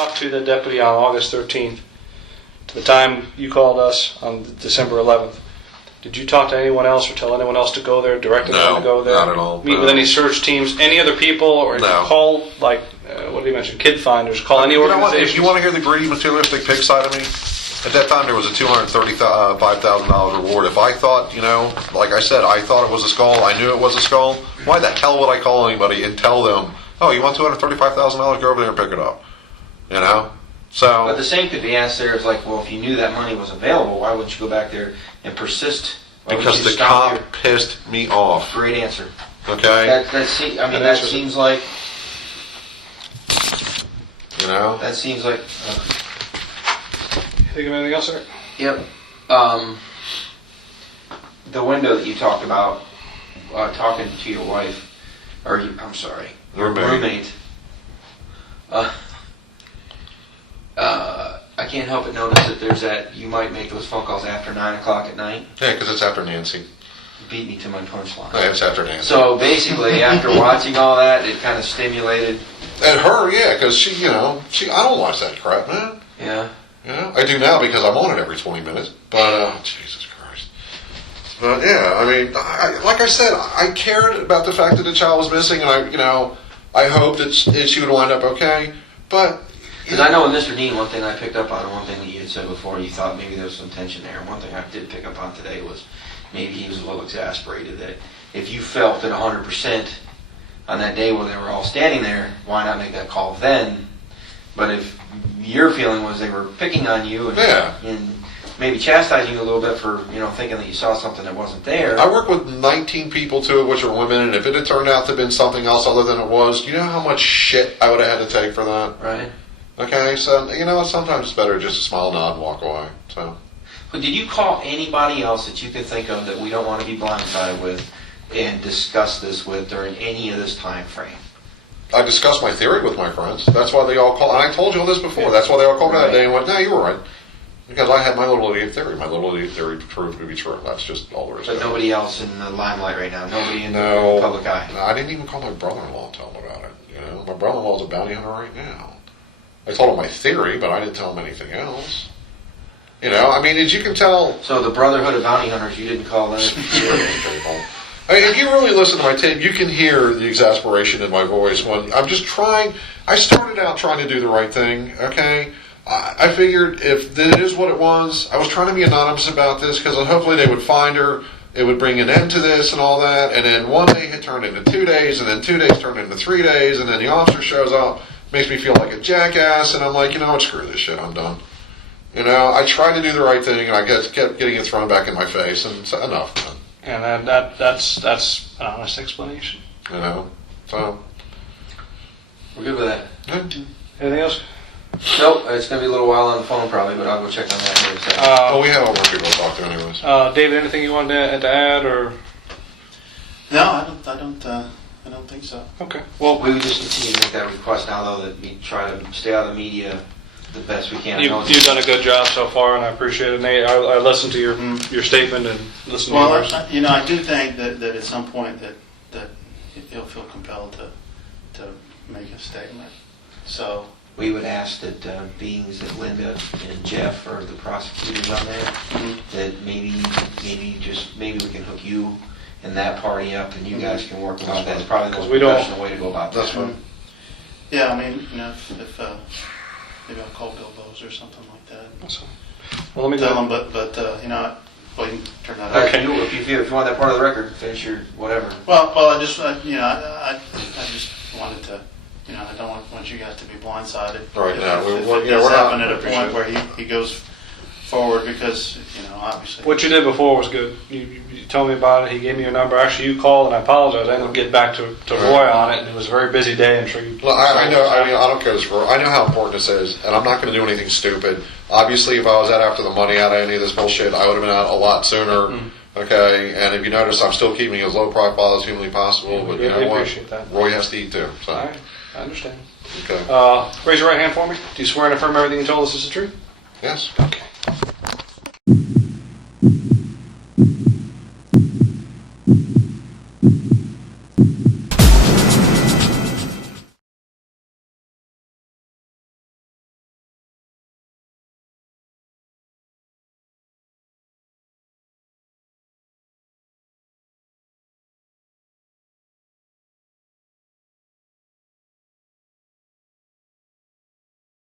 talked to the deputy on August 13th, to the time you called us on December 11th, did you talk to anyone else or tell anyone else to go there, direct them to go there? No, not at all. Meet with any search teams, any other people, or call, like, what did you mention, kid finders, call any organizations? If you want to hear the greedy, materialistic pig side of me, at that time there was a $235,000 reward. If I thought, like I said, I thought it was a skull, I knew it was a skull, why the hell would I call anybody and tell them, oh, you want $235,000, go over there and pick it up? So. But the same could be asked there, it's like, well, if you knew that money was available, why wouldn't you go back there and persist? Because the cop pissed me off. Great answer. Okay? That seems like... That seems like... Think of anything else, sir? Yep. The window that you talked about, talking to your wife, your roommate. I can't help but notice that there's you might make those phone calls after 9 o'clock at night. Yeah, because it's after Nancy. Beat me to my punchline. Yeah, it's after Nancy. So basically, after watching all that, it kind of stimulated. And her, yeah, because she, I don't watch that crap, man. Yeah. I do now because I'm on it every 20 minutes. But, Jesus Christ. But, yeah, like I said, I cared about the fact that the child was missing, and I hoped that she would wind up okay. But, because I know with Mr. Dean, one thing I picked up on, and one thing that you had said before, you thought maybe there was some tension there. One thing I did pick up on today was maybe he was a little exasperated that if you felt at 100% on that day when they were all standing there, why not make that call then? But if your feeling was they were picking on you and maybe chastising you a little bit for thinking that you saw something that wasn't there. I work with 19 people, 2 of which are women, and if it had turned out to have been something else other than it was, you know how much shit I would have had to take for that? Right. Okay, so sometimes it's better just to smile, nod, and walk away. So. But did you call anybody else that you can think of that we don't want to be blindsided with and discuss this with during any of this time frame? I discussed my theory with my friends. That's why they all called. And I told you all this before. That's why they all called me that day and went, no, you were right. Because I had my little idiot theory. My little idiot theory proved to be true. That's just all there is. But nobody else in the limelight right now? Nobody in the public eye? No, I didn't even call my brother-in-law and tell him about it. My brother-in-law's a bounty hunter right now. I told him my theory, but I didn't tell him anything else. As you can tell... So the Brotherhood of Bounty Hunters, you didn't call them? If you really listen to my tape, you can hear the exasperation in my voice when I'm just trying... I started out trying to do the right thing, okay? I figured if it is what it was, I was trying to be anonymous about this because hopefully they would find her, it would bring an end to this and all that, and then one day it turned into 2 days, and then 2 days turned into 3 days, and then the officer shows up, makes me feel like a jackass, and I'm like, screw this shit, I'm done. I tried to do the right thing, and I kept getting it thrown back in my face, and so, enough, man. And that's an honest explanation. So. We're good with that. Anything else? Nope, it's going to be a little while on the phone probably, but I'll go check on that here in a second. We have more people to talk to anyways. David, anything you wanted to add, or? No, I don't think so. Okay. Well, we would just continue to make that request now, though, that we try to stay out of the media the best we can. You've done a good job so far, and I appreciate it, Nate. I listened to your statement and listened to yours. I do think that at some point that he'll feel compelled to make a statement. So we would ask that being that Linda and Jeff are the prosecutors on there, that maybe we can hook you and that party up, and you guys can work about that. It's probably the most professional way to go about this. That's right. Yeah, if maybe I'll call Bill Bowes or something like that. That's fine. Well, let me tell him, but well, you can turn that off. Okay. If you want that part of the record, finish your whatever. Well, I just just wanted to. I don't want you guys to be blindsided. Right now, we're happening at a point where he goes forward because obviously. What you did before was good. You told me about it. He gave me your number. Actually, you called, and I apologize. I didn't get back to Roy on it, and it was a very busy day. I'm sure you. Well, I know. I don't care. I know how important this is, and I'm not going to do anything stupid. Obviously, if I was out after the money out of any of this bullshit, I would have been out a lot sooner. Okay, and if you notice, I'm still keeping as low profile as humanly possible. Yeah, but you know what? That. Roy has to eat too. So. All right, I understand. Okay. Raise your right hand for me. Do you swear and affirm everything you told us is the truth? Yes. Okay.